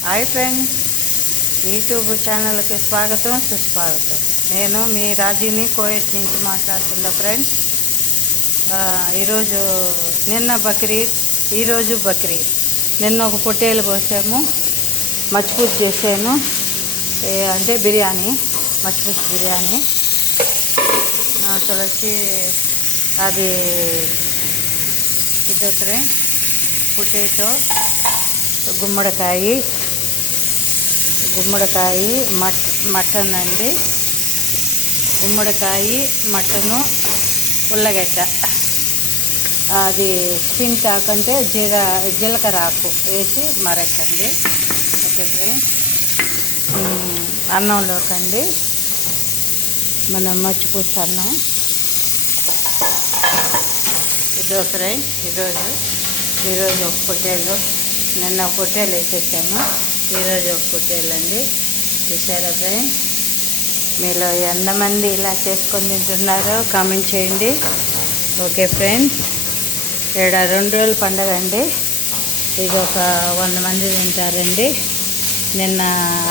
Hi friends, YouTube ఛానల్కి స్వాగతం సుస్వాగతం. నేను మీ రాజీని కోయట్ నుంచి మాట్లాడుతున్నా ఫ్రెండ్స్. ఈరోజు నిన్న బక్రీద్, ఈరోజు బక్రీద్. నిన్న ఒక పొట్టేలు కోసాము, మచ్చిపూసి చేసాను, అంటే బిర్యానీ, మచ్చిపూసి బిర్యానీ. అసలు వచ్చి అది ఇది ఫ్రెండ్స్, పొటాటో, గుమ్మడికాయ మటన్ అండి. గుమ్మడికాయ, మటను, ఉల్లగడ్డ, అది స్పిన్ కాకంటే జీలకర్ర ఆకు వేసి మరకండి. Okay friends. అన్నంలోకండి మనం మచ్చిపూసి అన్నం. ఇదో ఫ్రెండ్స్, ఈరోజు ఒక పొట్టేలు, నిన్న ఒక పొట్టేలు వేసేసాము, ఈరోజు ఒక పొట్టేలు అండి. చూసారా ఫ్రెండ్స్? మీలో ఎంతమంది ఇలా చేసుకొని తింటున్నారో కామెంట్ చేయండి. ఓకే ఫ్రెండ్స్, ఇక్కడ 2 రోజుల పండుగ అండి. ఇది ఒక 100 మంది తింటారండి. నిన్న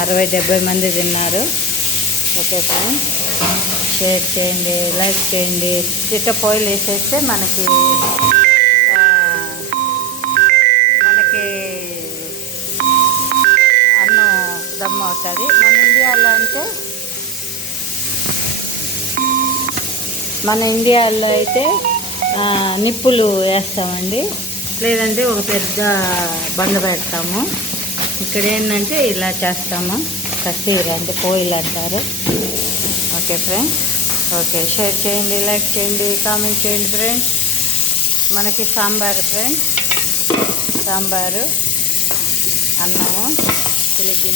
60-70 మంది తిన్నారు. ఓకే ఫ్రెండ్స్, షేర్ చేయండి, లైక్ చేయండి. పొయ్యిలు వేసేస్తే మనకి అన్నం దమ్ అవుతుంది. మన ఇండియాలో అయితే నిప్పులు వేస్తామండి, లేదంటే ఒక పెద్ద బండ పెడతాము. ఇక్కడ ఏంటంటే ఇలా చేస్తాము, కస్తీరు అంటే పొయ్యిలు అంటారు. ఓకే ఫ్రెండ్స్, ఓకే, షేర్ చేయండి, లైక్ చేయండి, కామెంట్ చేయండి ఫ్రెండ్స్. మనకి సాంబారు ఫ్రెండ్స్, సాంబారు, అన్నం